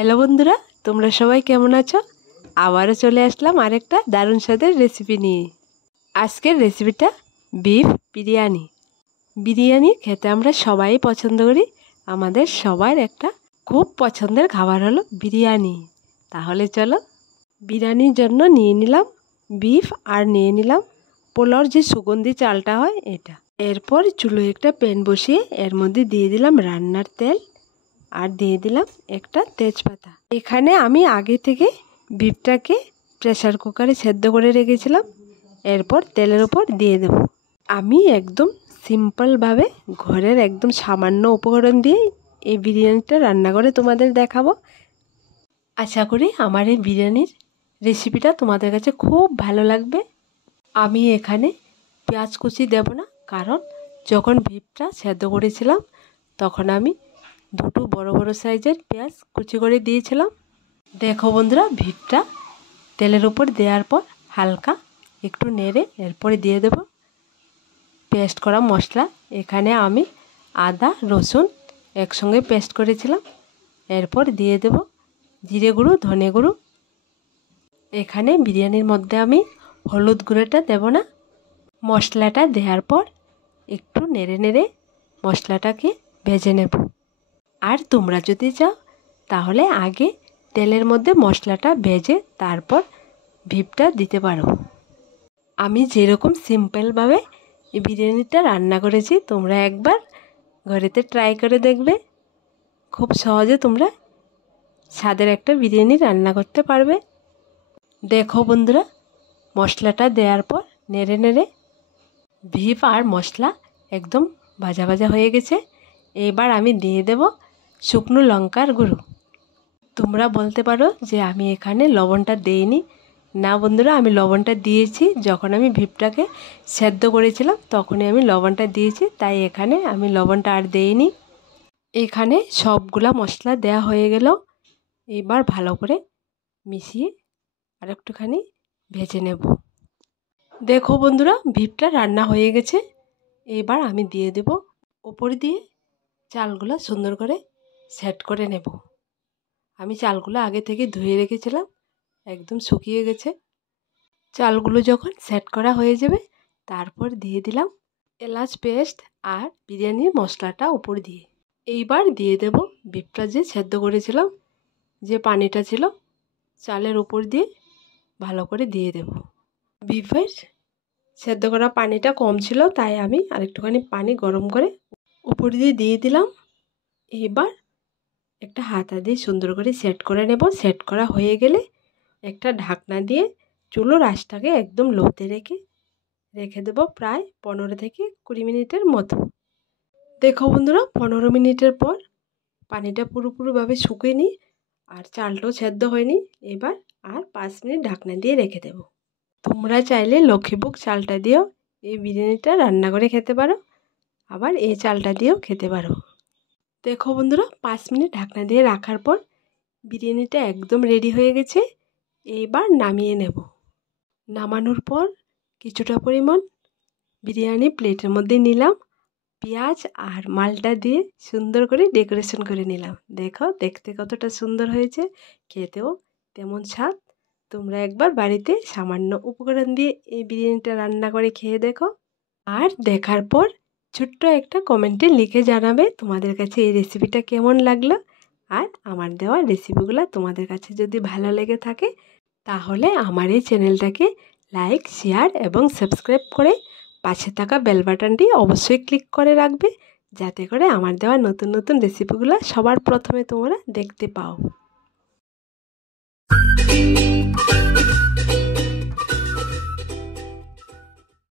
Hello বন্ধুরা, তোমরা সবাই কেমন আছো? আবারও চলে আসলাম আরেকটা দারুণ স্বাদের রেসিপি নিয়ে। আজকের রেসিপিটা বিফ বিরিয়ানি। বিরিয়ানি খেতে আমরা সবাই পছন্দ করি। আমাদের সবার একটা খুব পছন্দের খাবার হলো বিরিয়ানি। তাহলে চলো, বিরিয়ানির জন্য নিয়ে নিলাম বিফ আর নিয়ে নিলাম পোলাওর যে সুগন্ধি চালটা হয় এটা। এরপর চুলোয় একটা প্যান বসিয়ে এর মধ্যে দিয়ে দিলাম রান্নার তেল আর দিয়ে দিলাম একটা তেজপাতা। এখানে আমি আগে থেকে বিফটাকে প্রেসার কুকারে সেদ্ধ করে রেখেছিলাম। এরপর তেলের উপর দিয়ে দেব। আমি একদম সিম্পলভাবে ঘরের একদম সামান্য উপকরণ দিয়ে এই বিরিয়ানিটা রান্না করে তোমাদের দেখাবো। আশা করি আমার এই বিরিয়ানির রেসিপিটা তোমাদের কাছে খুব ভালো লাগবে। আমি এখানে পেঁয়াজ কুচি দেব না, কারণ যখন বিফটা সেদ্ধ করেছিলাম তখন আমি দুটো বড় বড় সাইজের পেঁয়াজ কুচি করে দিয়েছিলাম। দেখো বন্ধুরা, বিফটা তেলের উপর দেওয়ার পর হালকা একটু নেড়ে এরপরে দিয়ে দেব পেস্ট করা মশলা। এখানে আমি আদা রসুন একসঙ্গে পেস্ট করেছিলাম। এরপর দিয়ে দেব জিরে গুঁড়ো, ধনে গুঁড়ো। এখানে বিরিয়ানির মধ্যে আমি হলুদ গুঁড়োটা দেব না। মশলাটা দেওয়ার পর একটু নেড়ে নেড়ে মশলাটাকে ভেজে নেব। আর তোমরা যদি চাও তাহলে আগে তেলের মধ্যে মশলাটা ভেজে তারপর বিফটা দিতে পারো। আমি যেরকম সিম্পলভাবে এই বিরিয়ানিটা রান্না করেছি তোমরা একবার ঘরেতে ট্রাই করে দেখবে। খুব সহজে তোমরা স্বাদের একটা বিরিয়ানি রান্না করতে পারবে। দেখো বন্ধুরা, মশলাটা দেওয়ার পর নেড়ে নেড়ে বিফ আর মশলা একদম ভাজা ভাজা হয়ে গেছে। এবার আমি দিয়ে দেব শুকনো লঙ্কার গুঁড়ো। তোমরা বলতে পারো যে আমি এখানে লবণটা দেইনি। না বন্ধুরা, আমি লবণটা দিয়েছি। যখন আমি বিফটাকে সেদ্ধ করেছিলাম তখনই আমি লবণটা দিয়েছি, তাই এখানে আমি লবণটা আর দেইনি। এখানে সবগুলা মশলা দেয়া হয়ে গেল। এবার ভালো করে মিশিয়ে আর একটুখানি ভেজে নেব। দেখো বন্ধুরা, বিফটা রান্না হয়ে গেছে। এবার আমি দিয়ে দেব উপর দিয়ে চালগুলো সুন্দর করে সেট করে নেব। আমি চালগুলো আগে থেকে ধুয়ে রেখেছিলাম, একদম শুকিয়ে গেছে। চালগুলো যখন সেট করা হয়ে যাবে তারপর দিয়ে দিলাম এলাচ পেস্ট আর বিরিয়ানির মশলাটা উপর দিয়ে। এইবার দিয়ে দেব বিফটা যে সেদ্ধ করেছিলাম, যে পানিটা ছিল চালের উপর দিয়ে ভালো করে দিয়ে দেব। বিফের সেদ্ধ করা পানিটা কম ছিল, তাই আমি আরেকটুখানি পানি গরম করে উপর দিয়ে দিয়ে দিলাম। এবার একটা হাতা দিয়ে সুন্দর করে সেট করে নেব। সেট করা হয়ে গেলে একটা ঢাকনা দিয়ে চুলোর আঁচটাকে একদম লোতে রেখে দেবো প্রায় 15 থেকে 20 মিনিটের মতো। দেখো বন্ধুরা, 15 মিনিটের পর পানিটা পুরোপুরিভাবে শুকিয়ে আর চালটাও সেদ্ধ হয়নি। এবার আর 5 মিনিট ঢাকনা দিয়ে রেখে দেব। তোমরা চাইলে লক্ষ্মীভোগ চালটা দিয়েও এই বিরিয়ানিটা রান্না করে খেতে পারো, আবার এই চালটা দিয়েও খেতে পারো। দেখো বন্ধুরা, 5 মিনিট ঢাকনা দিয়ে রাখার পর বিরিয়ানিটা একদম রেডি হয়ে গেছে। এবার নামিয়ে নেব। নামানোর পর কিছুটা পরিমাণ বিরিয়ানি প্লেটের মধ্যে নিলাম। পেঁয়াজ আর মালটা দিয়ে সুন্দর করে ডেকোরেশন করে নিলাম। দেখো দেখতে কতটা সুন্দর হয়েছে, খেতেও তেমন স্বাদ। তোমরা একবার বাড়িতে সামান্য উপকরণ দিয়ে এই বিরিয়ানিটা রান্না করে খেয়ে দেখো। আর দেখার পর ছোট্ট একটা কমেন্টে লিখে জানাবে তোমাদের কাছে এই রেসিপিটা কেমন লাগলো। আর আমার দেওয়া রেসিপিগুলো তোমাদের কাছে যদি ভালো লেগে থাকে তাহলে আমার এই চ্যানেলটাকে লাইক, শেয়ার এবং সাবস্ক্রাইব করে পাশে থাকা বেল বাটনটি অবশ্যই ক্লিক করে রাখবে, যাতে করে আমার দেওয়া নতুন নতুন রেসিপিগুলো সবার প্রথমে তোমরা দেখতে পাও।